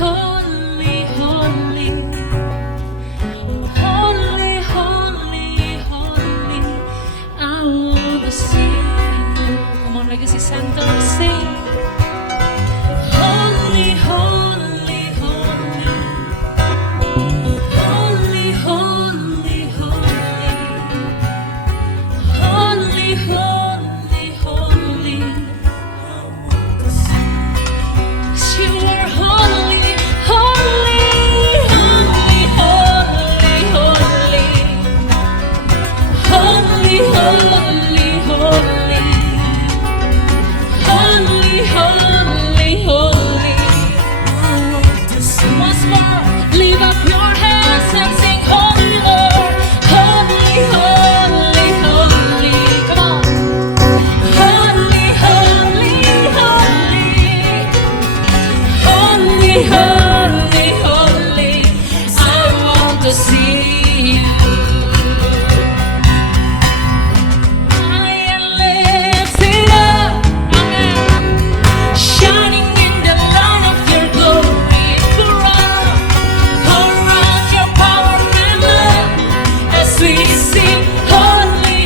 holy, holy. Holy, holy, holy. I want to see you. Come on, Legacy Center, sing. Holy, holy, holy. Holy, holy, holy. Holy, holy, holy. You are holy, holy, holy, holy, holy. Holy, holy, holy. Holy, holy, holy. Once more, lift up your hands and sing, Holy Lord, holy, holy, holy. Come on. Holy, holy, holy. Holy, holy, holy. I want to see you. I am lifted up, amen, shining in the light of your glory. Pour out your power and love as we sing, holy.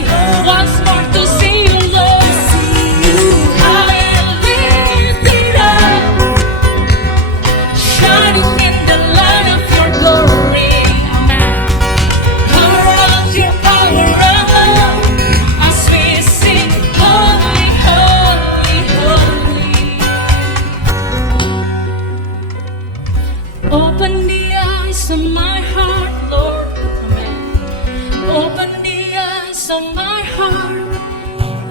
Once more to see you, Lord. I am lifted up, shining in the light of your glory. Pour out your power and love as we sing, holy, holy, holy. Open the eyes of my heart, Lord. Open the eyes of my heart.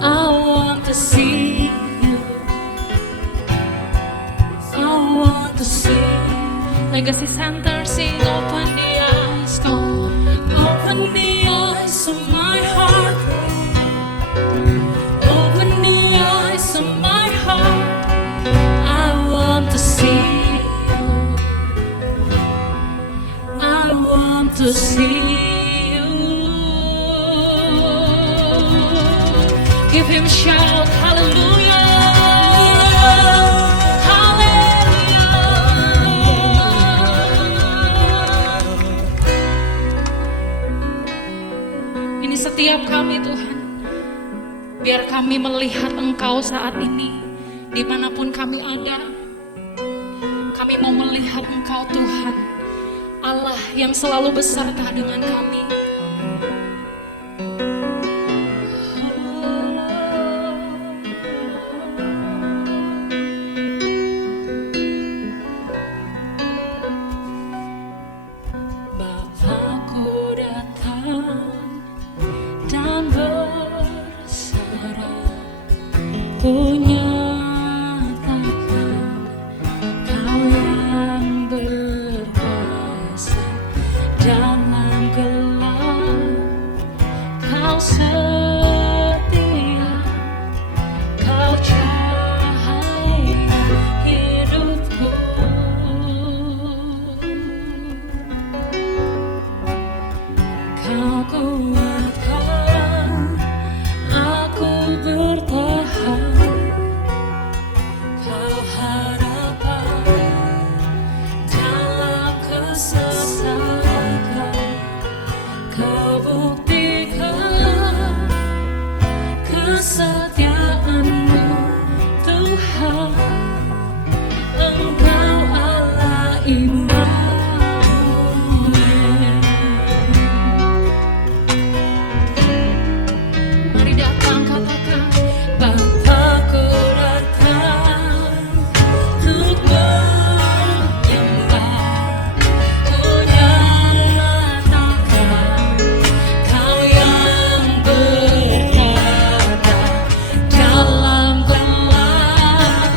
I want to see you. I want to see. Legacy Center, sing, open the eyes, Lord. Open the eyes of my heart. Open the eyes of my heart. I want to see you. I want to see you. Give him a shout, hallelujah. Hallelujah. Ini setiap kami, Tuhan. Biar kami melihat Engkau saat ini, dimanapun kami ada. Kami mau melihat Engkau, Tuhan, Allah yang selalu beserta dengan kami. Bapakku datang dan berserah, ku nyatakan Kau yang berkuasa dalam gelap. Kau setia, Kau cahaya hidupku. Kau kuatkan aku bertahan. Kau harapan dalam kesesakan. Kau buktikan kesetiaan-Mu, Tuhan. Engkau Allah Immanuel. Mari datang, katakan, Bapakku datang untuk menyembah. Ku nyatakan Kau yang berkata dalam gelap.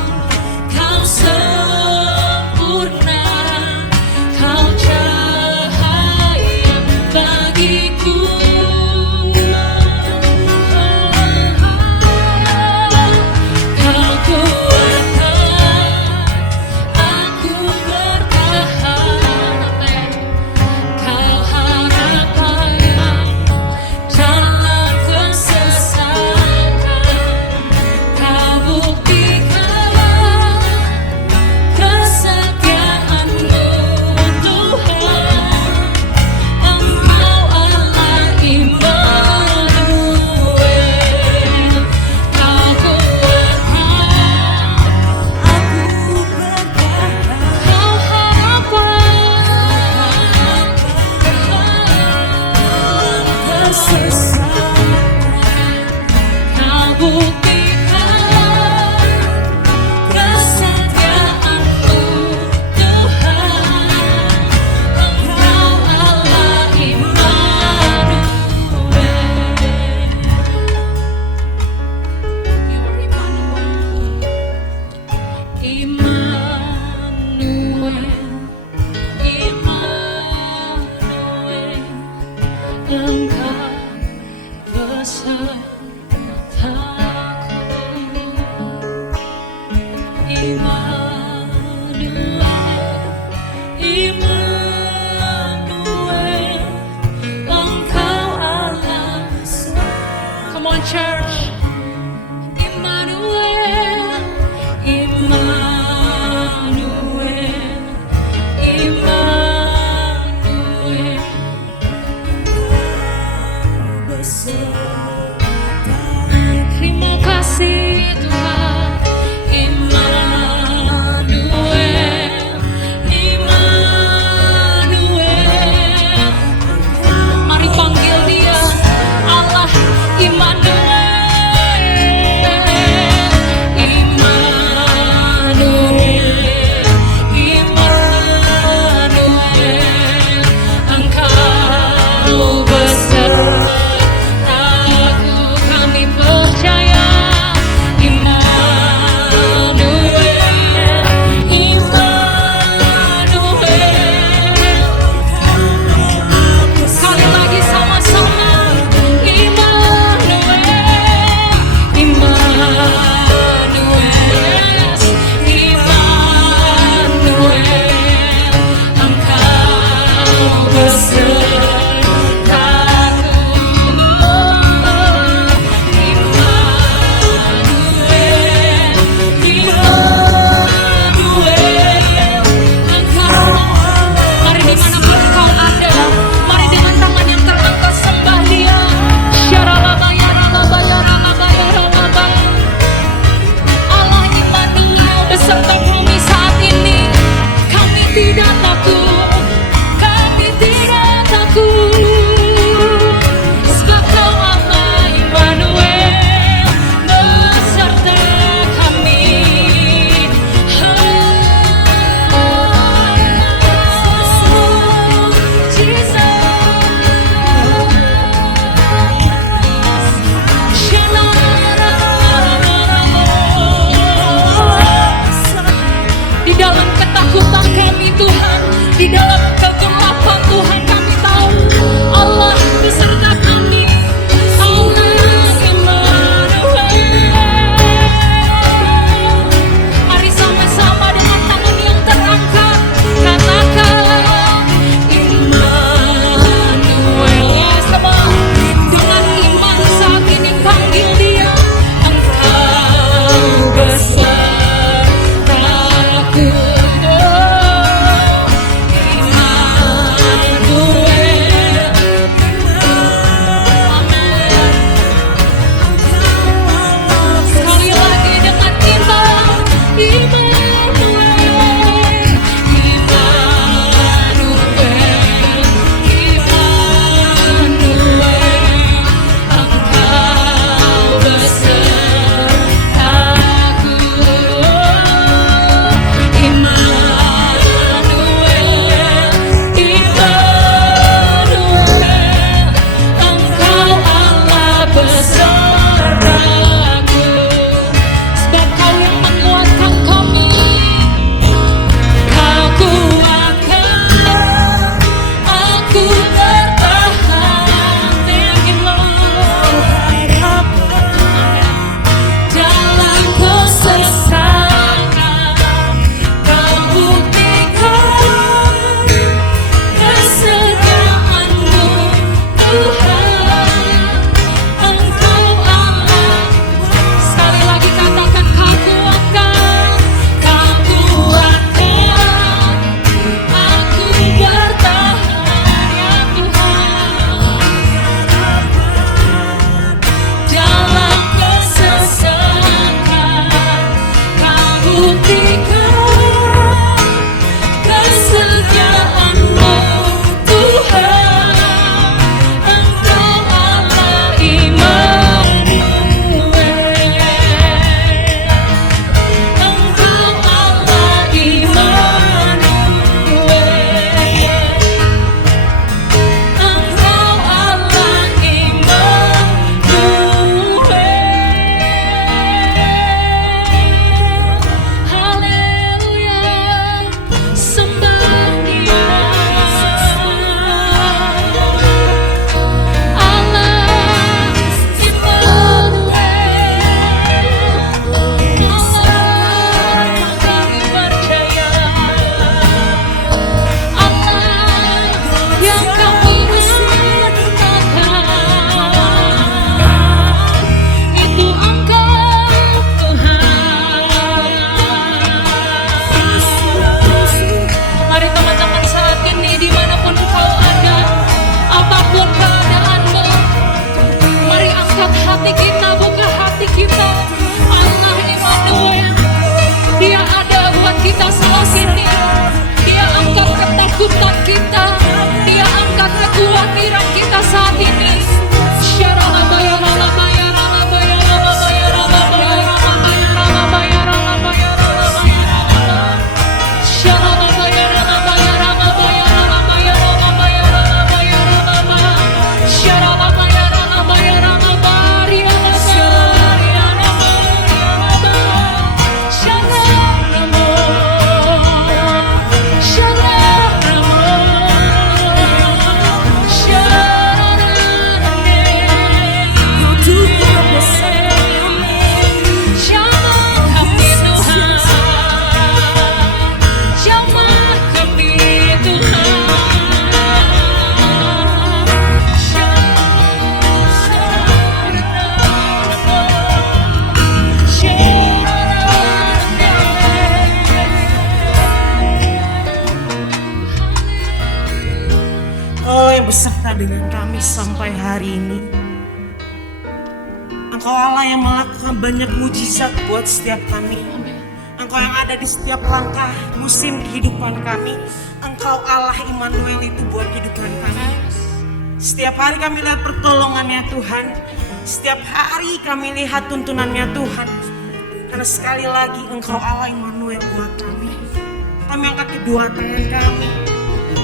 Immanuel, Engkau Allah. Come on church. Immanuel, Immanuel, Immanuel. Terima kasih Tuhan. Immanuel, Immanuel. Mari panggil Dia, Allah Immanuel, Immanuel, Immanuel. Engkau besertaku, kami percaya. Immanuel, Immanuel. Sekali lagi sama-sama. Immanuel, Immanuel, Immanuel. Engkau besertaku. Immanuel, Immanuel. Engkau, mari dimanapun engkau ada, mari dengan tangan yang terangkat sembah Dia. Syaralabayaralabayaralabayaralabay. Allah Immanuel beserta kami saat ini. Kami tidak takut, kami tidak takut, sebab Kau Allah Immanuel beserta kami. Di dalam ketakutan kami Tuhan, di dalam kegelapan Tuhan, kami tahu Allah beserta kami. Allah Immanuel. Mari sama-sama dengan tangan yang terangkat katakan Immanuel. Yes, come on. Dengan iman saat ini panggil Dia. Engkau besertaku. Sekali lagi dengan iman. Immanuel, Immanuel, Immanuel. Engkau besertaku. Immanuel, Immanuel. Engkau Allah besertaku. Sebab Kau yang menguatkan kami. Kau kuatkan aku bertahan. Thank you Lord. Dalam kesesakan Kau buktikan kesetiaan-Mu Tuhan. Engkau Allah. Sekali lagi katakan Kau kuatkan, Kau kuatkan aku bertahan ya Tuhan. Dalam kesesakan Kau buktikan kesetiaan-Mu Tuhan. Engkau Allah Immanuel. Engkau Allah Immanuel. Engkau Allah Immanuel. dengan kami sampai hari ini. Engkau Allah yang melakukan banyak mujizat buat setiap kami. Engkau yang ada di setiap langkah musim kehidupan kami. Engkau Allah Immanuel itu buat kehidupan kami. Setiap hari kami lihat pertolongannya Tuhan. Setiap hari kami lihat tuntunannya Tuhan. Karena sekali lagi Engkau Allah Immanuel buat kami. Kami angkat kedua tangan kami.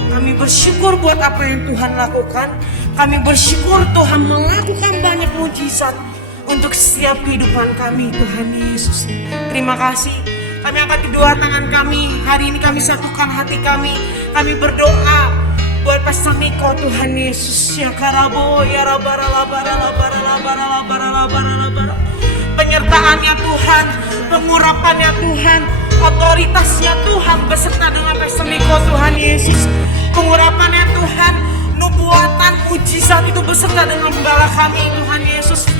Kami bersyukur buat apa yang Tuhan lakukan. Kami bersyukur Tuhan melakukan banyak mujizat untuk setiap kehidupan kami, Tuhan Yesus. Terima kasih. Kami angkat kedua tangan kami. Hari ini kami satukan hati kami. Kami berdoa buat Pastor Niko, Tuhan Yesus. Ya karabo ya rabara. Penyertaannya Tuhan, pengurapannya Tuhan, otoritasnya Tuhan beserta dengan Pastor Niko, Tuhan Yesus. Pengurapannya Tuhan, nubuatan, mujizat itu beserta dengan gembala kami, Tuhan Yesus.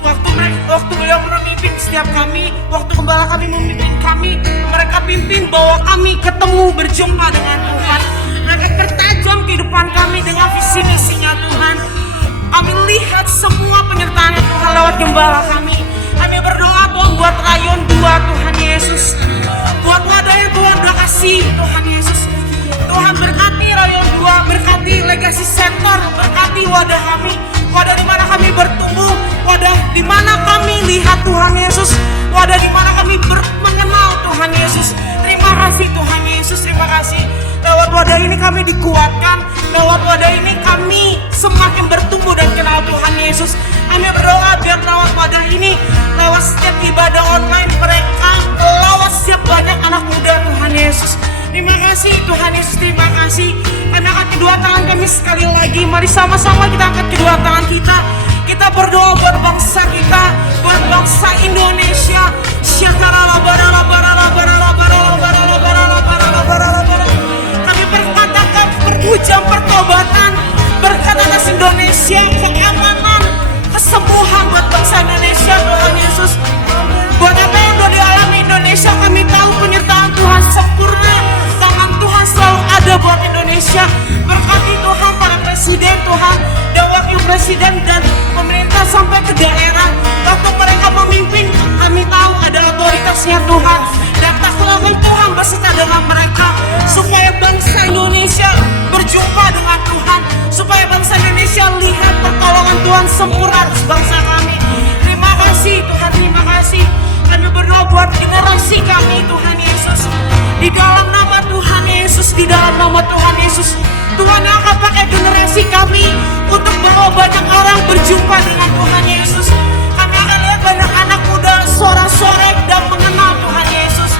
Waktu beliau memimpin setiap kami, waktu gembala kami memimpin kami, mereka pimpin bahwa kami ketemu berjumpa dengan Tuhan. Mereka tertajam kehidupan kami dengan visi misinya Tuhan. Kami lihat semua penyertaan Tuhan lewat gembala kami. Kami berdoa Tuhan buat rayon 2 Tuhan Yesus. Buat wadah yang Tuhan udah kasih Tuhan Yesus. Tuhan berkati rayon 2, berkati legacy center, berkati wadah kami. Wadah di mana kami bertumbuh, wadah di mana kami lihat Tuhan Yesus, wadah di mana kami mengenal Tuhan Yesus. Terima kasih Tuhan Yesus, terima kasih. Lewat wadah ini kami dikuatkan, lewat wadah ini kami semakin bertumbuh dan kenal Tuhan Yesus. Kami berdoa biar lewat wadah ini, lewat setiap ibadah online mereka, lewat setiap banyak anak muda Tuhan Yesus. Terima kasih Tuhan Yesus, terima kasih. Kami angkat kedua tangan kami sekali lagi. Mari sama-sama kita angkat kedua tangan kita. Kita berdoa buat bangsa kita, buat bangsa Indonesia. Kami berkatakan perpujaan pertobatan, berkat atas Indonesia, keamanan, kesembuhan buat bangsa Indonesia Tuhan Yesus. Buat apa yang sudah dialami Indonesia, kami tahu penyertaan Tuhan sempurna. Tangan Tuhan selalu ada buat Indonesia. Berkati Tuhan para presiden Tuhan, dan wakil presiden dan pemerintah sampai ke daerah. Waktu mereka memimpin, kami tahu ada otoritasnya Tuhan. Dan takutlah Tuhan beserta dengan mereka, supaya bangsa Indonesia berjumpa dengan Tuhan, supaya bangsa Indonesia lihat pertolongan Tuhan sempurna atas bangsa kami. Terima kasih Tuhan, terima kasih. Kami berdoa buat generasi kami Tuhan Yesus. Di dalam nama Tuhan Yesus, di dalam nama Tuhan Yesus, Tuhan yang akan pakai generasi kami untuk bawa banyak orang berjumpa dengan Tuhan Yesus. Kami akan lihat banyak anak muda sorak-sorai dan mengenal Tuhan Yesus.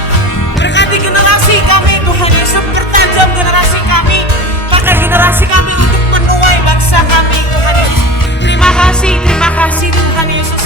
Berkati generasi kami Tuhan Yesus, pertajam generasi kami, pakai generasi kami untuk menuai bangsa kami Tuhan Yesus. Terima kasih Tuhan Yesus.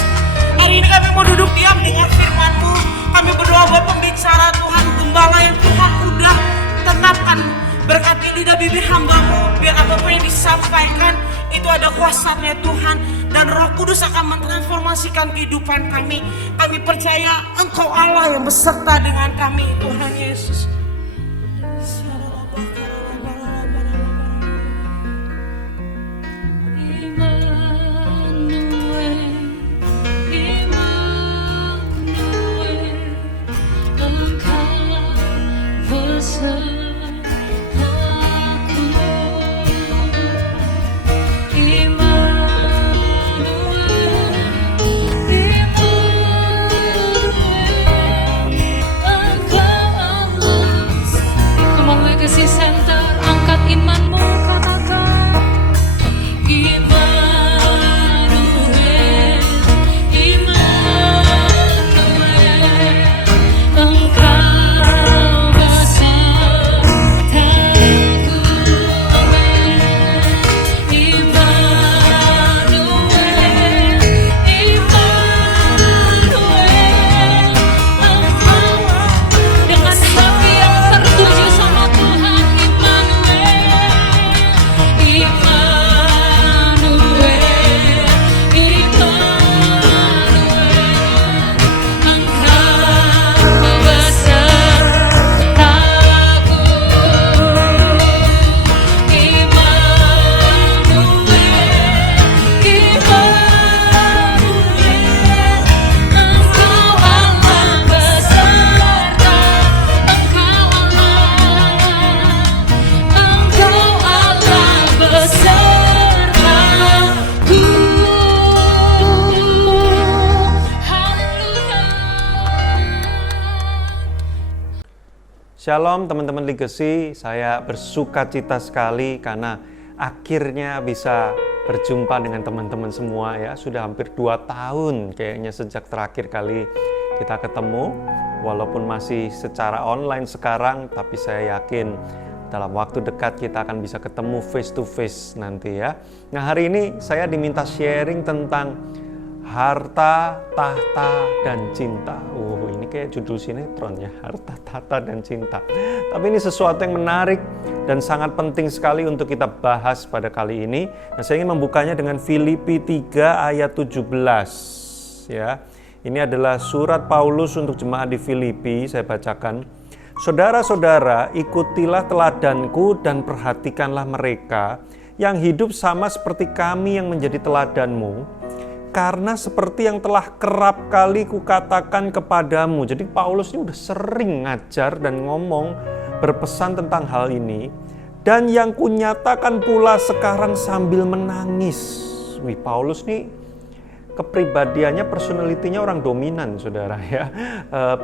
Hari ini kami mau duduk diam dengan firman-Mu. Kami berdoa buat pembicara Tuhan, gembala yang Tuhan udah tetapkan. Berkati lidah bibir hamba-Mu, biar apapun yang disampaikan itu ada kuasanya Tuhan, dan Roh Kudus akan mentransformasikan kehidupan kami. Kami percaya Engkau Allah yang beserta dengan kami Tuhan Yesus. Engkau Shalom teman-teman Legacy, saya bersuka cita sekali karena akhirnya bisa berjumpa dengan teman-teman semua ya. Sudah hampir 2 tahun kayaknya sejak terakhir kali kita ketemu. Walaupun masih secara online sekarang, tapi saya yakin dalam waktu dekat kita akan bisa ketemu face to face nanti ya. Nah, hari ini saya diminta sharing tentang harta, tahta, dan cinta. Ini kayak judul sinetron ya, harta, tahta, dan cinta. Tapi ini sesuatu yang menarik dan sangat penting sekali untuk kita bahas pada kali ini. Nah, saya ingin membukanya dengan Filipi 3 ayat 17 ya. Ini adalah surat Paulus untuk jemaat di Filipi, saya bacakan. Saudara-saudara, ikutilah teladanku dan perhatikanlah mereka yang hidup sama seperti kami yang menjadi teladanmu. Karena seperti yang telah kerap kali kukatakan kepadamu. Jadi Paulus ini udah sering ngajar dan ngomong, berpesan tentang hal ini. Dan yang kunyatakan pula sekarang sambil menangis. Paulus nih kepribadiannya, personalitinya orang dominan, saudara ya.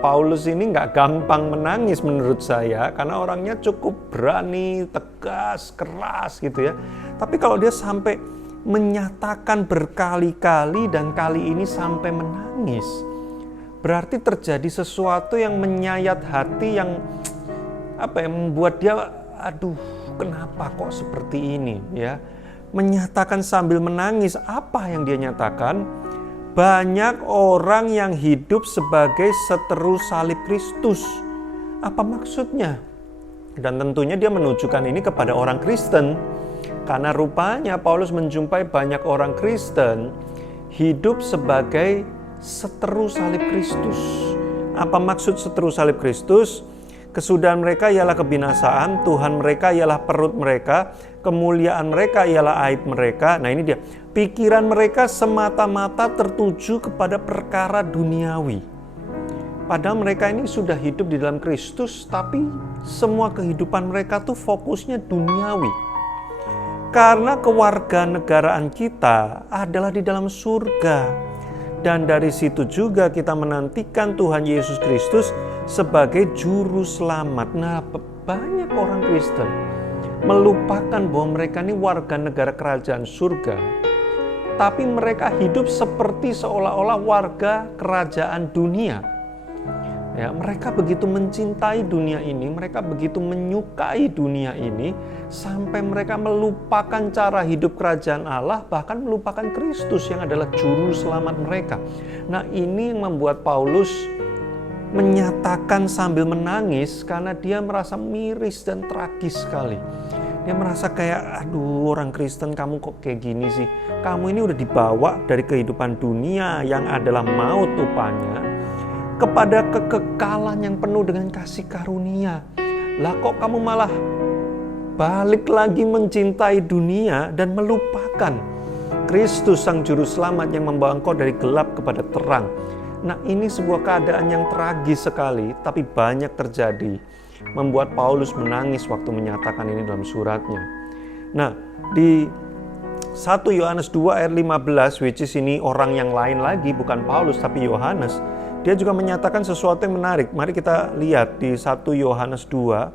Paulus ini nggak gampang menangis menurut saya. Karena orangnya cukup berani, tegas, keras gitu ya. Tapi kalau dia sampai menyatakan berkali-kali dan kali ini sampai menangis, berarti terjadi sesuatu yang menyayat hati, yang membuat dia kenapa kok seperti ini ya. Menyatakan sambil menangis, apa yang dia nyatakan? Banyak orang yang hidup sebagai seteru salib Kristus. Apa maksudnya? Dan tentunya dia menunjukkan ini kepada orang Kristen. Karena rupanya Paulus menjumpai banyak orang Kristen hidup sebagai seteru salib Kristus. Apa maksud seteru salib Kristus? Kesudahan mereka ialah kebinasaan, Tuhan mereka ialah perut mereka, kemuliaan mereka ialah aib mereka. Nah ini dia, pikiran mereka semata-mata tertuju kepada perkara duniawi. Padahal mereka ini sudah hidup di dalam Kristus, tapi semua kehidupan mereka tuh fokusnya duniawi. Karena kewarganegaraan kita adalah di dalam surga. Dan dari situ juga kita menantikan Tuhan Yesus Kristus sebagai juru selamat. Nah, banyak orang Kristen melupakan bahwa mereka ini warga negara kerajaan surga. Tapi mereka hidup seperti seolah-olah warga kerajaan dunia. Ya, mereka begitu mencintai dunia ini, mereka begitu menyukai dunia ini, sampai mereka melupakan cara hidup kerajaan Allah, bahkan melupakan Kristus yang adalah juru selamat mereka. Nah, ini yang membuat Paulus menyatakan sambil menangis karena dia merasa miris dan tragis sekali. Dia merasa kayak, orang Kristen kamu kok kayak gini sih? Kamu ini udah dibawa dari kehidupan dunia yang adalah maut rupanya, kepada kekekalan yang penuh dengan kasih karunia. Lah kok kamu malah balik lagi mencintai dunia dan melupakan Kristus sang juru selamat yang membawa engkau dari gelap kepada terang. Nah, ini sebuah keadaan yang tragis sekali, tapi banyak terjadi, membuat Paulus menangis waktu menyatakan ini dalam suratnya. Nah, di 1 Yohanes 2 ayat 15, which is ini orang yang lain lagi, bukan Paulus tapi Yohanes, dia juga menyatakan sesuatu yang menarik. Mari kita lihat di 1 Yohanes 2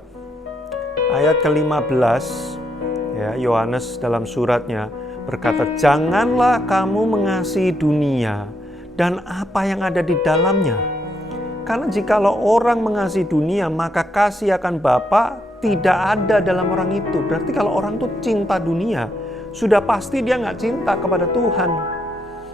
ayat ke-15. Ya, Yohanes dalam suratnya berkata, "Janganlah kamu mengasihi dunia dan apa yang ada di dalamnya. Karena jikalau orang mengasihi dunia, maka kasih akan Bapa tidak ada dalam orang itu." Berarti kalau orang tuh cinta dunia, sudah pasti dia nggak cinta kepada Tuhan.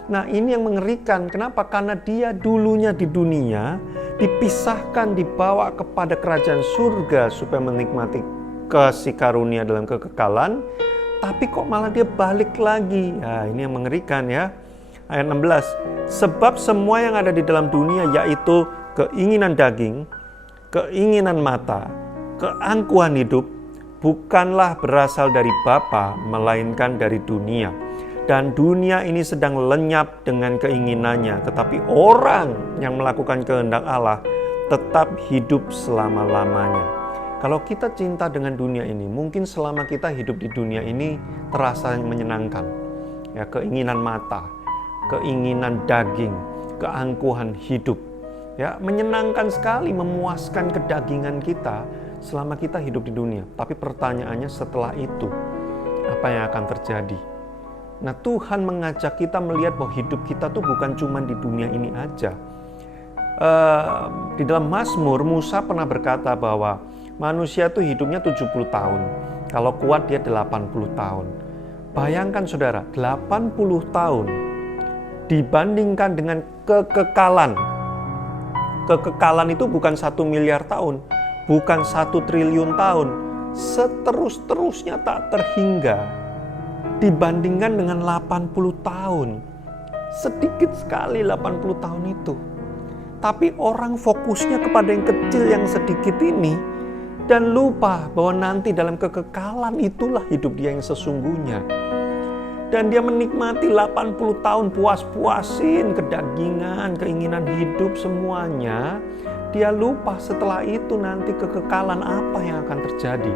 Nah, ini yang mengerikan. Kenapa? Karena dia dulunya di dunia, dipisahkan, dibawa kepada kerajaan surga supaya menikmati kasih karunia dalam kekekalan, tapi kok malah dia balik lagi. Nah, ini yang mengerikan ya. Ayat 16, "Sebab semua yang ada di dalam dunia, yaitu keinginan daging, keinginan mata, keangkuhan hidup, bukanlah berasal dari Bapa, melainkan dari dunia. Dan dunia ini sedang lenyap dengan keinginannya, tetapi orang yang melakukan kehendak Allah tetap hidup selama-lamanya." Kalau kita cinta dengan dunia ini, mungkin selama kita hidup di dunia ini terasa menyenangkan. Ya, keinginan mata, keinginan daging, keangkuhan hidup. Ya, menyenangkan sekali, memuaskan kedagingan kita selama kita hidup di dunia. Tapi pertanyaannya setelah itu, apa yang akan terjadi? Nah, Tuhan mengajak kita melihat bahwa hidup kita tuh bukan cuma di dunia ini aja. Di dalam Mazmur, Musa pernah berkata bahwa manusia tuh hidupnya 70 tahun. Kalau kuat dia 80 tahun. Bayangkan saudara, 80 tahun dibandingkan dengan kekekalan. Kekekalan itu bukan 1 miliar tahun, bukan 1 triliun tahun, seterus-terusnya tak terhingga. Dibandingkan dengan 80 tahun, sedikit sekali 80 tahun itu. Tapi orang fokusnya kepada yang kecil, yang sedikit ini, dan lupa bahwa nanti dalam kekekalan itulah hidup dia yang sesungguhnya. Dan dia menikmati 80 tahun puas-puasin kedagingan, keinginan hidup semuanya. Dia lupa setelah itu nanti kekekalan apa yang akan terjadi.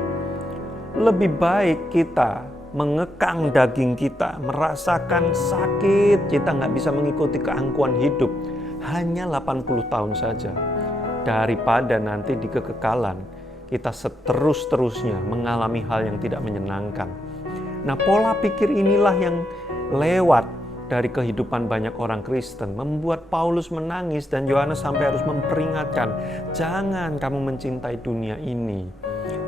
Lebih baik kita mengekang daging kita, merasakan sakit, kita nggak bisa mengikuti keangkuhan hidup. Hanya 80 tahun saja. Daripada nanti di kekekalan kita seterus-terusnya mengalami hal yang tidak menyenangkan. Nah, pola pikir inilah yang lewat dari kehidupan banyak orang Kristen, membuat Paulus menangis dan Yohanes sampai harus memperingatkan, jangan kamu mencintai dunia ini.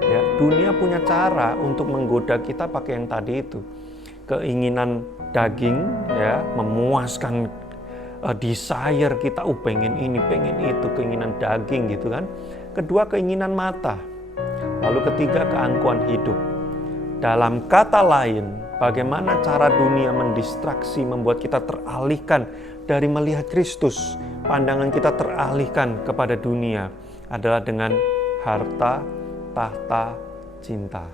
Ya, dunia punya cara untuk menggoda kita pakai yang tadi itu. Keinginan daging, ya, memuaskan desire kita, pengen ini, pengen itu, keinginan daging gitu kan. Kedua, keinginan mata. Lalu ketiga, keangkuhan hidup. Dalam kata lain, bagaimana cara dunia mendistraksi, membuat kita teralihkan dari melihat Kristus. Pandangan kita teralihkan kepada dunia adalah dengan harta, tahta, cinta.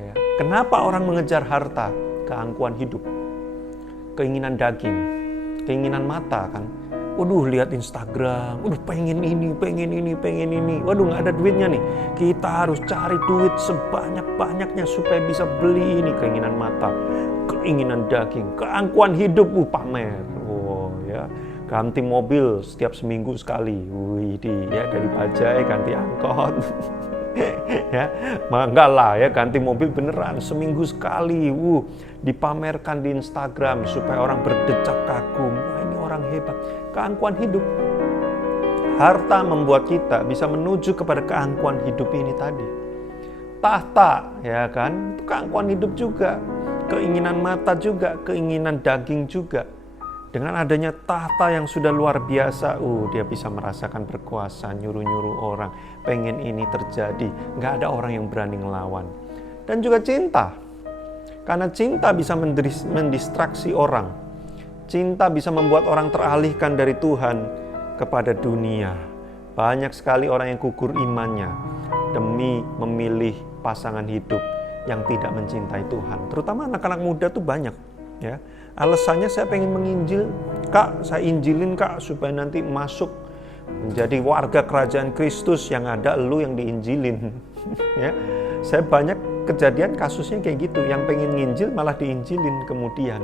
Ya. Kenapa orang mengejar harta? Keangkuhan hidup, keinginan daging, keinginan mata kan. Waduh, lihat Instagram, pengen ini, pengen ini, pengen ini. Waduh, nggak ada duitnya nih. Kita harus cari duit sebanyak-banyaknya supaya bisa beli ini. Keinginan mata, keinginan daging, keangkuhan hidup, pamer. Ya, ganti mobil setiap seminggu sekali. Ya, dari Bajai ganti angkot. Ya, enggak lah ya, ganti mobil beneran seminggu sekali. Dipamerkan di Instagram supaya orang berdecak kagum. Wah, ini orang hebat. Keangkuhan hidup. Harta membuat kita bisa menuju kepada keangkuhan hidup ini tadi. Tahta, ya kan, itu keangkuhan hidup juga. Keinginan mata juga, keinginan daging juga. Dengan adanya tahta yang sudah luar biasa, dia bisa merasakan berkuasa, nyuruh-nyuruh orang, pengen ini terjadi, nggak ada orang yang berani ngelawan. Dan juga cinta, karena cinta bisa mendistraksi orang. Cinta bisa membuat orang teralihkan dari Tuhan kepada dunia. Banyak sekali orang yang gugur imannya demi memilih pasangan hidup yang tidak mencintai Tuhan. Terutama anak-anak muda tuh banyak, ya. Alasannya saya pengen menginjil, Kak, saya injilin Kak supaya nanti masuk menjadi warga kerajaan Kristus, yang ada elu yang diinjilin. Ya, saya banyak kejadian kasusnya kayak gitu, yang pengen nginjil malah diinjilin kemudian.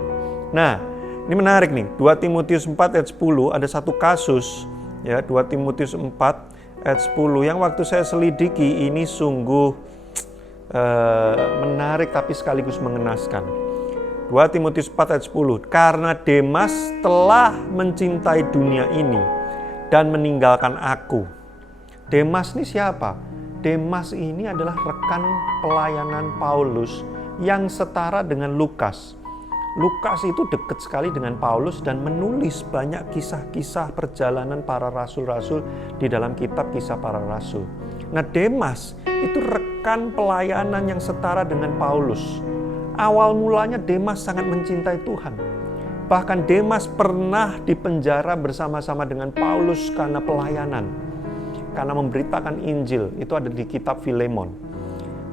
Nah, ini menarik nih, 2 Timotius 4 ayat 10 ada satu kasus, ya, 2 Timotius 4 ayat 10 yang waktu saya selidiki ini sungguh menarik tapi sekaligus mengenaskan. 2 Timotius 4 ayat 10, karena Demas telah mencintai dunia ini dan meninggalkan aku. Demas ini siapa? Demas ini adalah rekan pelayanan Paulus yang setara dengan Lukas. Lukas itu dekat sekali dengan Paulus dan menulis banyak kisah-kisah perjalanan para rasul-rasul di dalam kitab Kisah Para Rasul. Nah, Demas itu rekan pelayanan yang setara dengan Paulus. Awal mulanya Demas sangat mencintai Tuhan. Bahkan Demas pernah dipenjara bersama-sama dengan Paulus karena pelayanan. Karena memberitakan Injil, itu ada di kitab Filemon.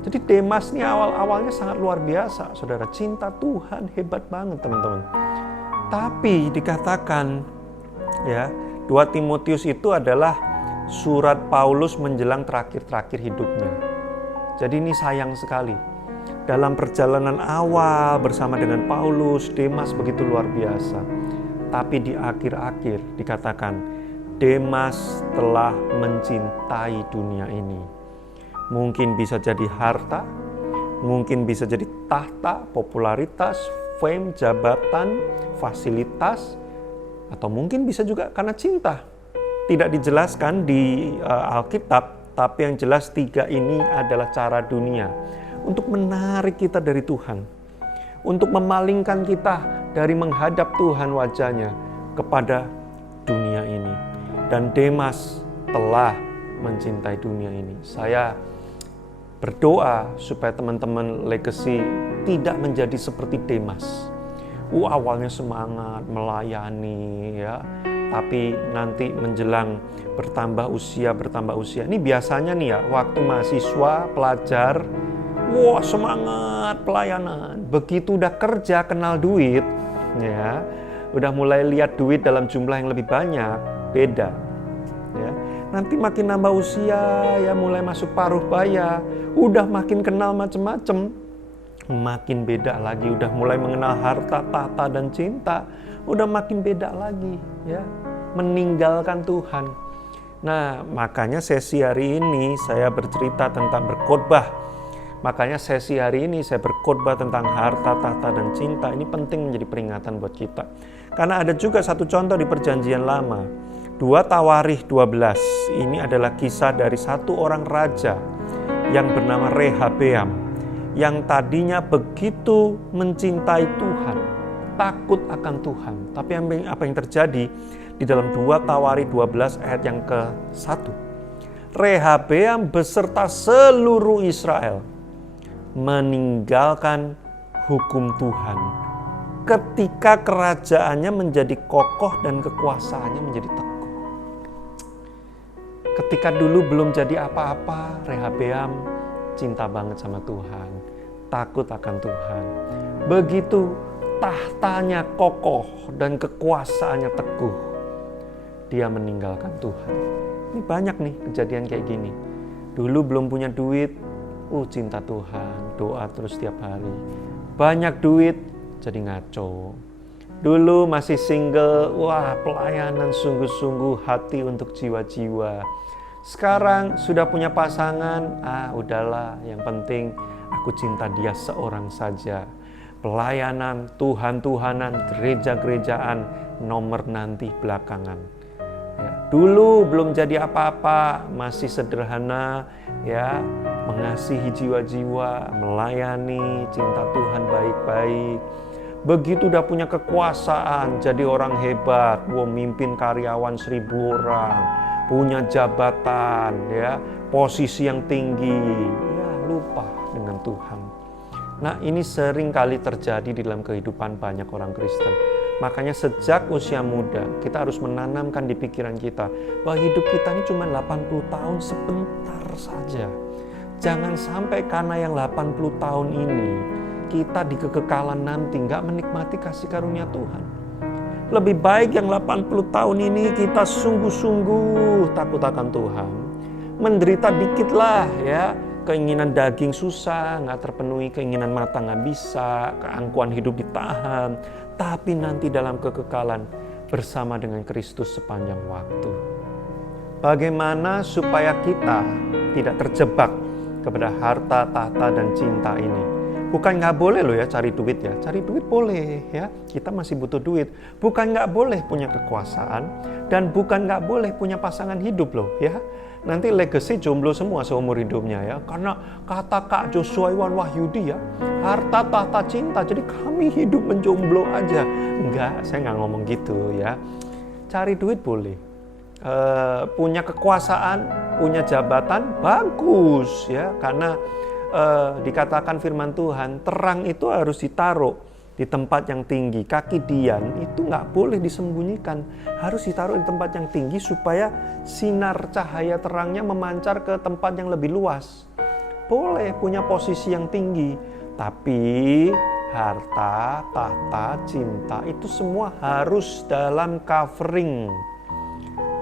Jadi Demas ini awal-awalnya sangat luar biasa, saudara. Cinta Tuhan hebat banget, teman-teman. Tapi dikatakan, ya, 2 Timotius itu adalah surat Paulus menjelang terakhir-terakhir hidupnya. Jadi ini sayang sekali. Dalam perjalanan awal bersama dengan Paulus, Demas begitu luar biasa. Tapi di akhir-akhir dikatakan, Demas telah mencintai dunia ini. Mungkin bisa jadi harta, mungkin bisa jadi tahta, popularitas, fame, jabatan, fasilitas, atau mungkin bisa juga karena cinta. Tidak dijelaskan di Alkitab, tapi yang jelas 3 ini adalah cara dunia untuk menarik kita dari Tuhan, untuk memalingkan kita dari menghadap Tuhan wajahnya kepada dunia ini. Dan Demas telah mencintai dunia ini. Saya berdoa supaya teman-teman Legacy tidak menjadi seperti Demas. Awalnya semangat melayani ya, tapi nanti menjelang bertambah usia. Ini biasanya nih ya, waktu mahasiswa, pelajar, semangat pelayanan. Begitu udah kerja, kenal duit, ya, udah mulai lihat duit dalam jumlah yang lebih banyak, beda. Ya. Nanti makin nambah usia, ya mulai masuk paruh baya, udah makin kenal macem-macem, makin beda lagi. Udah mulai mengenal harta, tahta, dan cinta, udah makin beda lagi, ya, meninggalkan Tuhan. Nah, makanya sesi hari ini saya bercerita tentang berkhotbah. Makanya sesi hari ini saya berkhotbah tentang harta, tahta, dan cinta. Ini penting menjadi peringatan buat kita. Karena ada juga satu contoh di Perjanjian Lama. 2 Tawarikh 12. Ini adalah kisah dari satu orang raja yang bernama Rehabeam, yang tadinya begitu mencintai Tuhan, takut akan Tuhan. Tapi apa yang terjadi di dalam 2 Tawarikh 12 ayat yang ke-1? Rehabeam beserta seluruh Israel meninggalkan hukum Tuhan ketika kerajaannya menjadi kokoh dan kekuasaannya menjadi teguh. Ketika dulu belum jadi apa-apa, Rehabeam cinta banget sama Tuhan, takut akan Tuhan. Begitu tahtanya kokoh dan kekuasaannya teguh, dia meninggalkan Tuhan. Ini banyak nih kejadian kayak gini. Dulu belum punya duit, cinta Tuhan, doa terus setiap hari. Banyak duit, jadi ngaco. Dulu masih single, pelayanan sungguh-sungguh hati untuk jiwa-jiwa. Sekarang sudah punya pasangan, udahlah, yang penting aku cinta dia seorang saja. Pelayanan, Tuhan-Tuhanan, gereja-gerejaan, nomor nanti belakangan. Ya, dulu belum jadi apa-apa, masih sederhana, ya, mengasihi jiwa-jiwa, melayani, cinta Tuhan baik-baik. Begitu udah punya kekuasaan, jadi orang hebat, mimpin karyawan 1000 orang, punya jabatan, ya, posisi yang tinggi, ya, lupa dengan Tuhan. Nah, ini sering kali terjadi di dalam kehidupan banyak orang Kristen. Makanya sejak usia muda, kita harus menanamkan di pikiran kita bahwa hidup kita ini cuma 80 tahun, sebentar saja. Jangan sampai karena yang 80 tahun ini, kita di kekekalan nanti nggak menikmati kasih karunia Tuhan. Lebih baik yang 80 tahun ini kita sungguh-sungguh takut akan Tuhan. Menderita dikit lah, ya. Keinginan daging susah, nggak terpenuhi, keinginan mata nggak bisa, keangkuhan hidup ditahan. Tapi nanti dalam kekekalan bersama dengan Kristus sepanjang waktu. Bagaimana supaya kita tidak terjebak kepada harta, tahta, dan cinta ini? Bukan nggak boleh loh ya cari duit ya. Cari duit boleh ya. Kita masih butuh duit. Bukan nggak boleh punya kekuasaan. Dan bukan nggak boleh punya pasangan hidup loh ya. Nanti Legacy jomblo semua seumur hidupnya ya. Karena kata Kak Joshua Iwan Wahyudi ya, harta, tahta, cinta. Jadi kami hidup menjomblo aja. Enggak, saya nggak ngomong gitu ya. Cari duit boleh. Punya kekuasaan, punya jabatan, bagus ya. Karena dikatakan firman Tuhan, terang itu harus ditaruh di tempat yang tinggi. Kaki Dian itu nggak boleh disembunyikan, harus ditaruh di tempat yang tinggi supaya sinar cahaya terangnya memancar ke tempat yang lebih luas. Boleh punya posisi yang tinggi, tapi harta, tahta, cinta itu semua harus dalam covering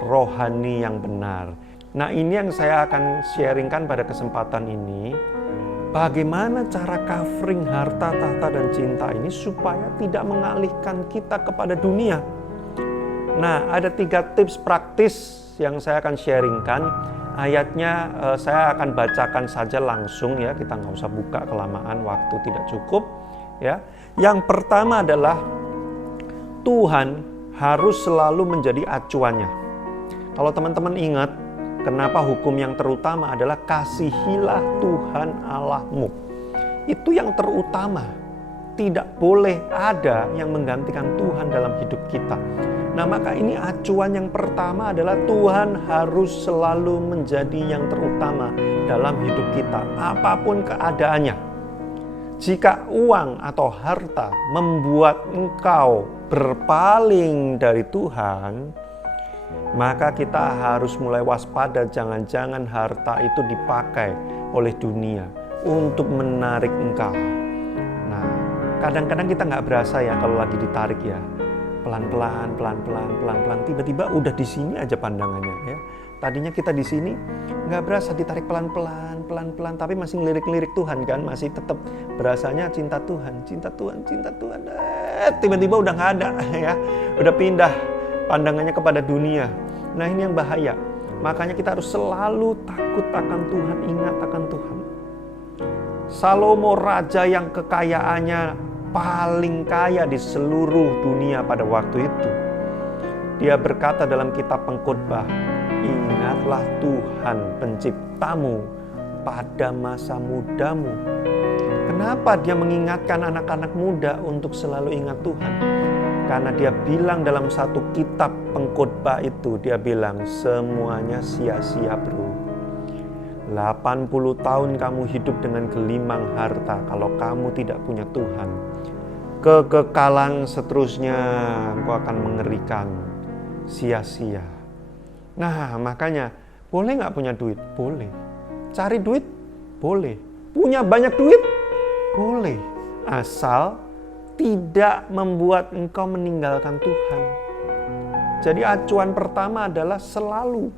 rohani yang benar. Nah, ini yang saya akan sharingkan pada kesempatan ini. Bagaimana cara covering harta, tahta, dan cinta ini supaya tidak mengalihkan kita kepada dunia. Nah, ada 3 tips praktis yang saya akan sharingkan. Ayatnya saya akan bacakan saja langsung ya, kita nggak usah buka kelamaan, waktu tidak cukup ya. Yang pertama adalah Tuhan harus selalu menjadi acuannya. Kalau teman-teman ingat, kenapa hukum yang terutama adalah kasihilah Tuhan Allahmu. Itu yang terutama. Tidak boleh ada yang menggantikan Tuhan dalam hidup kita. Nah, maka ini acuan yang pertama adalah Tuhan harus selalu menjadi yang terutama dalam hidup kita, apapun keadaannya. Jika uang atau harta membuat engkau berpaling dari Tuhan, maka kita harus mulai waspada, jangan-jangan harta itu dipakai oleh dunia untuk menarik engkau. Nah, kadang-kadang kita nggak berasa ya kalau lagi ditarik ya. Pelan-pelan, tiba-tiba udah di sini aja pandangannya ya. Tadinya kita di sini nggak berasa, ditarik pelan-pelan, tapi masih ngelirik-lirik Tuhan kan, masih tetap berasanya cinta Tuhan. Tiba-tiba udah nggak ada ya, udah pindah pandangannya kepada dunia. Nah, ini yang bahaya. Makanya kita harus selalu takut akan Tuhan, ingat akan Tuhan. Salomo raja yang kekayaannya paling kaya di seluruh dunia pada waktu itu. Dia berkata dalam kitab Pengkhotbah, ingatlah Tuhan penciptamu pada masa mudamu. Kenapa dia mengingatkan anak-anak muda untuk selalu ingat Tuhan? Karena dia bilang dalam satu kitab Pengkhotbah itu, dia bilang semuanya sia-sia bro. 80 tahun kamu hidup dengan gelimang harta kalau kamu tidak punya Tuhan. Kekekalan seterusnya engkau akan mengerikan, sia-sia. Nah, makanya boleh nggak punya duit? Boleh. Cari duit? Boleh. Punya banyak duit? Boleh. Asal tidak membuat engkau meninggalkan Tuhan. Jadi acuan pertama adalah selalu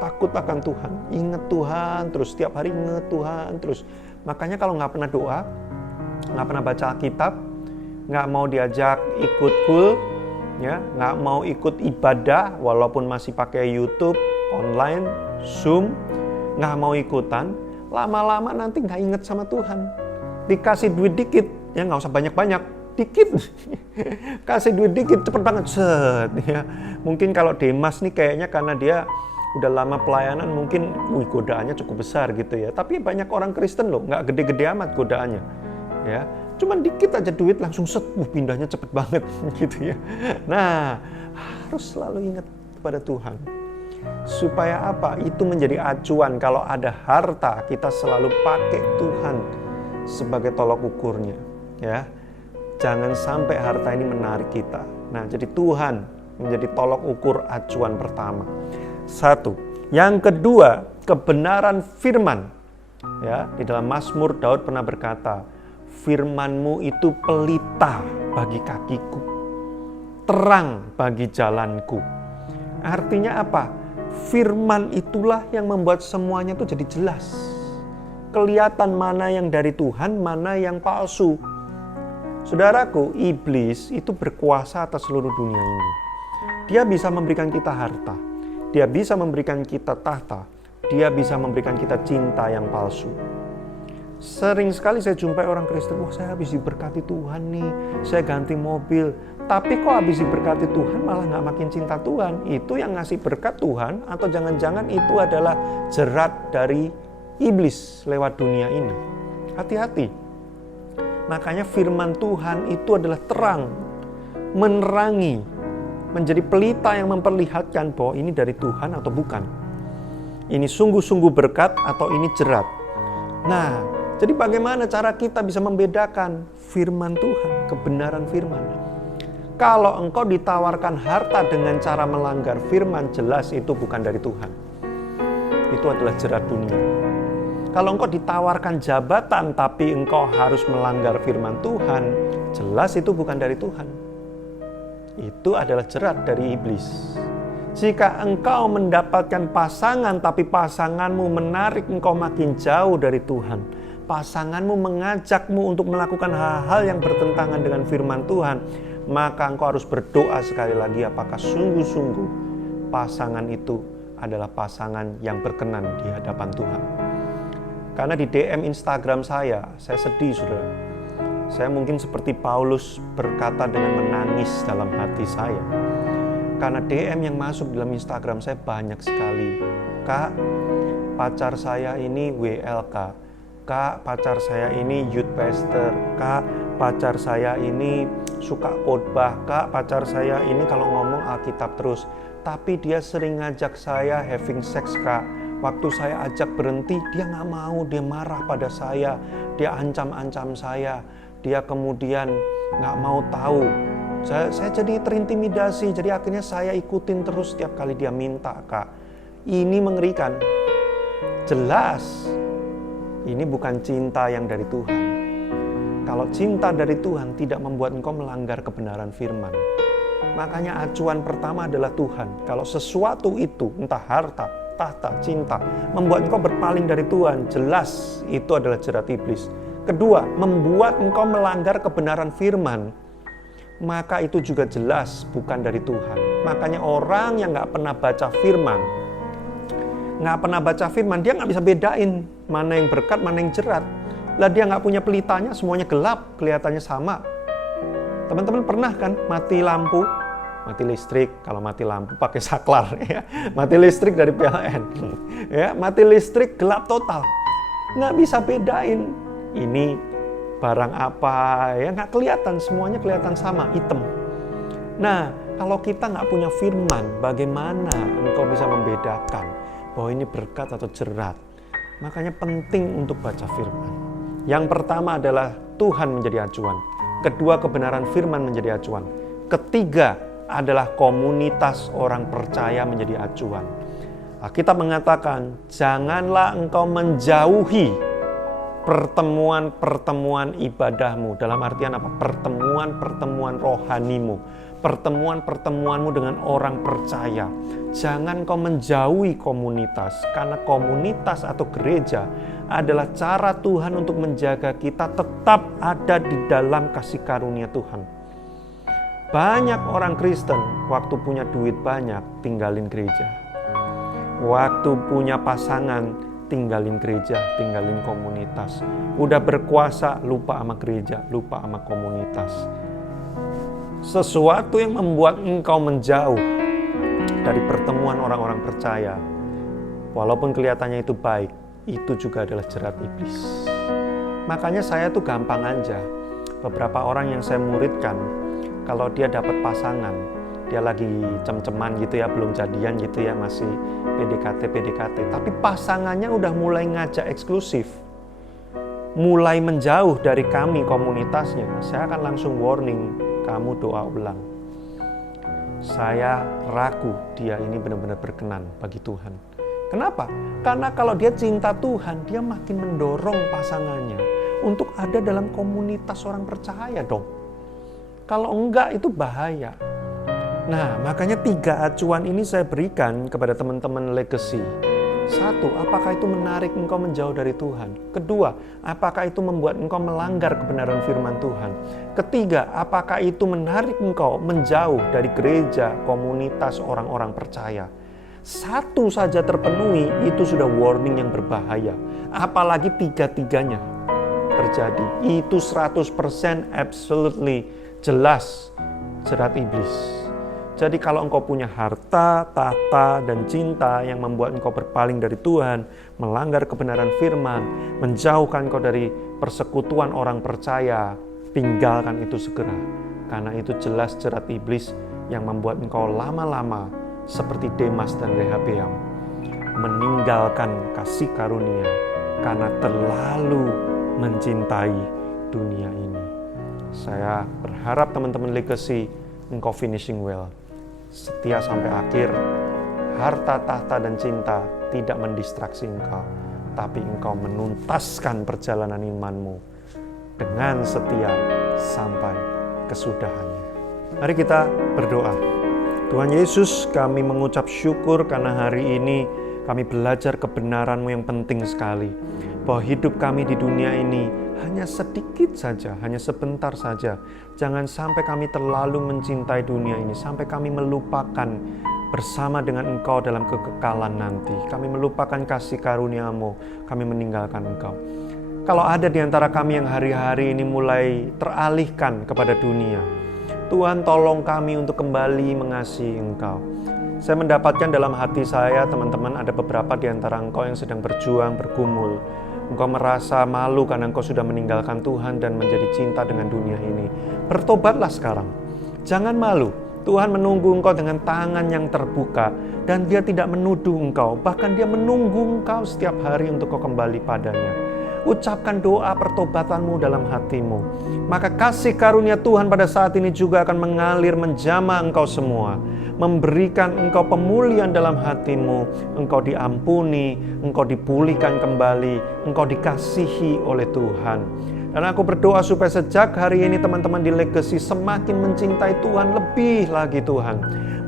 takut akan Tuhan, ingat Tuhan terus, setiap hari ingat Tuhan terus. Makanya kalau nggak pernah doa, nggak pernah baca Alkitab, nggak mau diajak ikut kul, ya, nggak mau ikut ibadah walaupun masih pakai YouTube, online, Zoom, nggak mau ikutan, lama-lama nanti nggak ingat sama Tuhan. Dikasih duit dikit, ya nggak usah banyak-banyak, dikit, kasih duit dikit cepet banget, set, ya. Mungkin kalau Demas nih kayaknya karena dia udah lama pelayanan mungkin godaannya cukup besar gitu ya. Tapi banyak orang Kristen loh, nggak gede-gede amat godaannya. Ya, cuman dikit aja duit langsung set, pindahnya cepet banget gitu ya. Nah, harus selalu ingat kepada Tuhan. Supaya apa? Itu menjadi acuan. Kalau ada harta, kita selalu pakai Tuhan sebagai tolok ukurnya. Ya, jangan sampai harta ini menarik kita. Nah, jadi Tuhan menjadi tolok ukur acuan pertama. Satu. Yang kedua, kebenaran firman. Ya, di dalam Mazmur Daud pernah berkata, firman-Mu itu pelita bagi kakiku, terang bagi jalanku. Artinya apa? Firman itulah yang membuat semuanya itu jadi jelas. Kelihatan mana yang dari Tuhan, mana yang palsu. Saudaraku, iblis itu berkuasa atas seluruh dunia ini. Dia bisa memberikan kita harta. Dia bisa memberikan kita tahta. Dia bisa memberikan kita cinta yang palsu. Sering sekali saya jumpai orang Kristen, wah saya habis diberkati Tuhan nih, saya ganti mobil. Tapi kok habis diberkati Tuhan malah gak makin cinta Tuhan? Itu yang ngasih berkat Tuhan, atau jangan-jangan itu adalah jerat dari iblis lewat dunia ini. Hati-hati. Makanya firman Tuhan itu adalah terang, menerangi, menjadi pelita yang memperlihatkan bahwa ini dari Tuhan atau bukan. Ini sungguh-sungguh berkat atau ini jerat. Nah, jadi bagaimana cara kita bisa membedakan firman Tuhan, kebenaran firman? Kalau engkau ditawarkan harta dengan cara melanggar firman, jelas itu bukan dari Tuhan. Itu adalah jerat dunia. Kalau engkau ditawarkan jabatan tapi engkau harus melanggar firman Tuhan, jelas itu bukan dari Tuhan. Itu adalah jerat dari iblis. Jika engkau mendapatkan pasangan tapi pasanganmu menarik engkau makin jauh dari Tuhan, pasanganmu mengajakmu untuk melakukan hal-hal yang bertentangan dengan firman Tuhan, maka engkau harus berdoa sekali lagi apakah sungguh-sungguh pasangan itu adalah pasangan yang berkenan di hadapan Tuhan. Karena di DM Instagram saya sedih, saudara. Saya mungkin seperti Paulus berkata dengan menangis dalam hati saya. Karena DM yang masuk dalam Instagram saya banyak sekali. Kak, pacar saya ini WLK. Kak, pacar saya ini youth pastor. Kak, pacar saya ini suka khotbah. Kak, pacar saya ini kalau ngomong Alkitab terus. Tapi dia sering ngajak saya having sex, Kak. Waktu saya ajak berhenti, dia nggak mau, dia marah pada saya. Dia ancam-ancam saya. Dia kemudian nggak mau tahu. Saya jadi terintimidasi, jadi akhirnya saya ikutin terus setiap kali dia minta, Kak. Ini mengerikan. Jelas, ini bukan cinta yang dari Tuhan. Kalau cinta dari Tuhan tidak membuat engkau melanggar kebenaran firman. Makanya acuan pertama adalah Tuhan. Kalau sesuatu itu, entah harta, tahta, cinta, membuat engkau berpaling dari Tuhan, jelas itu adalah jerat iblis. Kedua, membuat engkau melanggar kebenaran firman, maka itu juga jelas bukan dari Tuhan. Makanya orang yang nggak pernah baca firman, dia nggak bisa bedain mana yang berkat, mana yang jerat. Lah dia nggak punya pelitanya, semuanya gelap, kelihatannya sama. Teman-teman pernah kan mati lampu, mati listrik, kalau mati lampu pakai saklar, ya. Mati listrik dari PLN, ya, mati listrik gelap total, nggak bisa bedain ini barang apa, ya nggak kelihatan, semuanya kelihatan sama, hitam. Nah, kalau kita nggak punya firman, bagaimana engkau bisa membedakan bahwa ini berkat atau jerat? Makanya penting untuk baca firman. Yang pertama adalah Tuhan menjadi acuan. Kedua, kebenaran firman menjadi acuan. Ketiga adalah komunitas orang percaya menjadi acuan. Kita mengatakan, janganlah engkau menjauhi pertemuan-pertemuan ibadahmu. Dalam artian apa? Pertemuan-pertemuan rohanimu. Pertemuan-pertemuanmu dengan orang percaya. Jangan kau menjauhi komunitas. Karena komunitas atau gereja adalah cara Tuhan untuk menjaga kita tetap ada di dalam kasih karunia Tuhan. Banyak orang Kristen waktu punya duit banyak tinggalin gereja. Waktu punya pasangan tinggalin gereja, tinggalin komunitas. Udah berkuasa, lupa sama gereja, lupa sama komunitas. Sesuatu yang membuat engkau menjauh dari pertemuan orang-orang percaya, walaupun kelihatannya itu baik, itu juga adalah jerat iblis. Makanya saya tuh gampang aja. Beberapa orang yang saya muridkan, kalau dia dapat pasangan, dia lagi cem-ceman gitu ya, belum jadian gitu ya, masih PDKT, tapi pasangannya udah mulai ngajak eksklusif, mulai menjauh dari kami komunitasnya, saya akan langsung warning, kamu doa ulang. Saya ragu dia ini benar-benar berkenan bagi Tuhan. Kenapa? Karena kalau dia cinta Tuhan, dia makin mendorong pasangannya untuk ada dalam komunitas orang percaya dong. Kalau enggak, itu bahaya. Nah, makanya 3 acuan ini saya berikan kepada teman-teman legacy. 1, apakah itu menarik engkau menjauh dari Tuhan? Kedua, apakah itu membuat engkau melanggar kebenaran firman Tuhan? Ketiga, apakah itu menarik engkau menjauh dari gereja, komunitas orang-orang percaya? 1 saja terpenuhi, itu sudah warning yang berbahaya. Apalagi 3-tiganya terjadi. Itu 100% absolutely jelas jerat iblis. Jadi kalau engkau punya harta, tahta, dan cinta yang membuat engkau berpaling dari Tuhan, melanggar kebenaran firman, menjauhkan engkau dari persekutuan orang percaya, tinggalkan itu segera. Karena itu jelas jerat iblis yang membuat engkau lama-lama seperti Demas dan Rehabeam, meninggalkan kasih karunia karena terlalu mencintai dunia ini. Saya berharap teman-teman legacy, engkau finishing well. Setia sampai akhir, harta, tahta, dan cinta tidak mendistraksi engkau, tapi engkau menuntaskan perjalanan imanmu dengan setia sampai kesudahannya. Mari kita berdoa. Tuhan Yesus, kami mengucap syukur karena hari ini Kami belajar kebenaran-Mu yang penting sekali, bahwa hidup kami di dunia ini hanya sedikit saja, hanya sebentar saja. Jangan sampai kami terlalu mencintai dunia ini, sampai kami melupakan bersama dengan Engkau dalam kekekalan nanti. Kami melupakan kasih karunia-Mu, kami meninggalkan Engkau. Kalau ada di antara kami yang hari-hari ini mulai teralihkan kepada dunia, Tuhan tolong kami untuk kembali mengasihi Engkau. Saya mendapatkan dalam hati saya, teman-teman, ada beberapa di antara Engkau yang sedang berjuang, bergumul. Engkau merasa malu karena engkau sudah meninggalkan Tuhan dan menjadi cinta dengan dunia ini. Bertobatlah sekarang. Jangan malu. Tuhan menunggu engkau dengan tangan yang terbuka. Dan Dia tidak menuduh engkau. Bahkan Dia menunggu engkau setiap hari untuk kau kembali padanya. Ucapkan doa pertobatanmu dalam hatimu. Maka kasih karunia Tuhan pada saat ini juga akan mengalir menjamah engkau semua. Memberikan engkau pemulihan dalam hatimu, engkau diampuni, engkau dipulihkan kembali, engkau dikasihi oleh Tuhan. Dan aku berdoa supaya sejak hari ini teman-teman di Legacy semakin mencintai Tuhan lebih lagi Tuhan.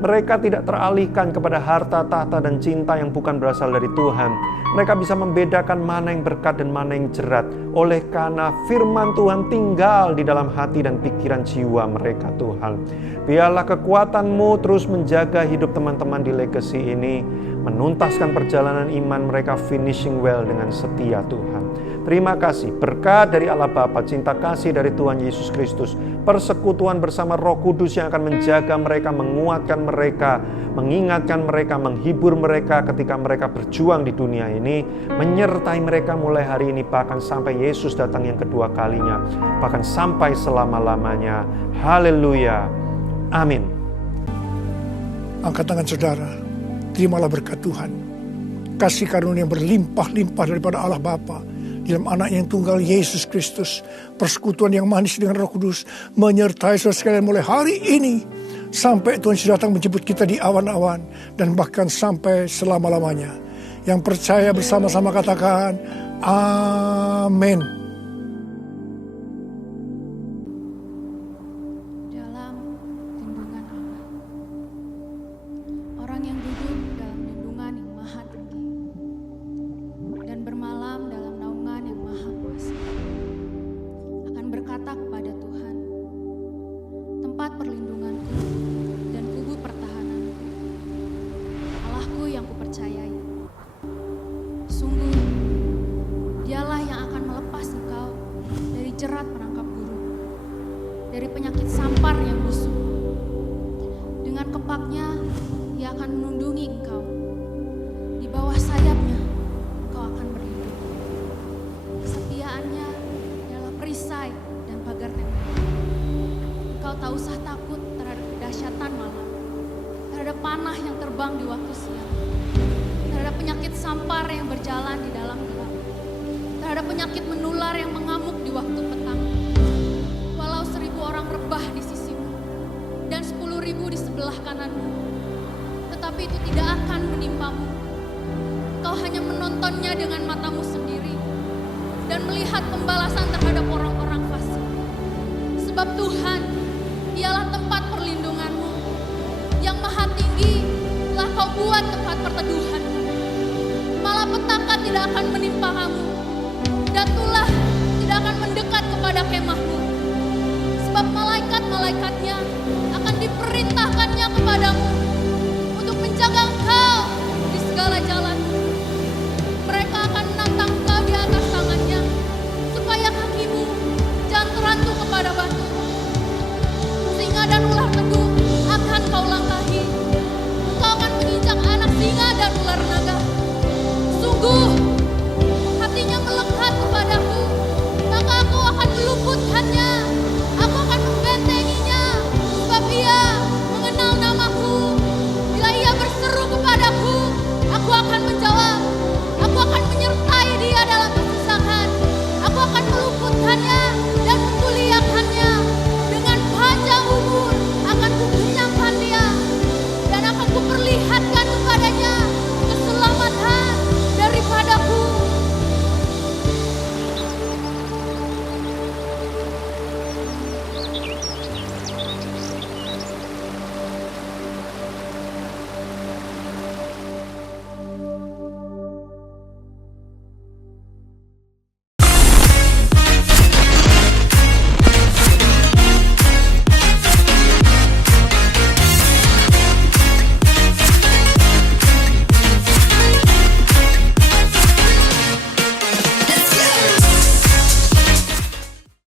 Mereka tidak teralihkan kepada harta, tahta, dan cinta yang bukan berasal dari Tuhan. Mereka bisa membedakan mana yang berkat dan mana yang jerat. Oleh karena firman Tuhan tinggal di dalam hati dan pikiran jiwa mereka Tuhan. Biarlah kekuatan-Mu terus menjaga hidup teman-teman di Legacy ini. Menuntaskan perjalanan iman mereka finishing well dengan setia Tuhan. Terima kasih, berkat dari Allah Bapa, cinta kasih dari Tuhan Yesus Kristus, persekutuan bersama Roh Kudus yang akan menjaga mereka, menguatkan mereka, mengingatkan mereka, menghibur mereka ketika mereka berjuang di dunia ini, menyertai mereka mulai hari ini bahkan sampai Yesus datang yang kedua kalinya, bahkan sampai selama-lamanya. Haleluya. Amin. Angkat tangan saudara, terimalah berkat Tuhan. Kasih karunia yang berlimpah-limpah daripada Allah Bapa dalam anak yang tunggal Yesus Kristus, persekutuan yang manis dengan Roh Kudus menyertai saudara sekalian mulai hari ini sampai Tuhan sudah datang menjemput kita di awan-awan dan bahkan sampai selama-lamanya. Yang percaya bersama-sama katakan amin. Dalam lindungan Allah, orang yang duduk dalam lindungan yang maha tinggi dan bermalam dalam naungan yang maha kuasa akan berkata kepada Tuhan, tempat perlindunganku dan kubu pertahananku, Allahku yang kupercayai. Sungguh, Dialah yang akan melepas engkau dari jerat penangkap burung, dari penyakit sampar yang busuk. Dengan kepaknya, Ia akan menundungi engkau. Di bawah sayapnya, engkau akan berlindung. Kesetiaannya adalah perisai dan pagar tembok. Engkau tak usah takut terhadap kedahsyatan malam, terhadap panah yang terbang di waktu siang, terhadap penyakit sampar yang berjalan di dalam gelap, terhadap penyakit menular yang mengamuk di waktu petang. Walau 1000 orang rebah di sisimu dan 10.000 di sebelah kananmu, tetapi itu tidak akan menimpamu. Kau hanya menontonnya dengan matamu sendiri dan melihat pembalasan terhadap orang-orang fasik. Sebab Tuhan, Dialah tempat perlindunganmu, yang maha tinggi telah kau buat tempat perteduhanmu. Malapetaka tidak akan menimpa kamu, dan tulah tidak akan mendekat kepada kemahmu. Sebab malaikat-malaikatnya akan diperintahkannya kepadamu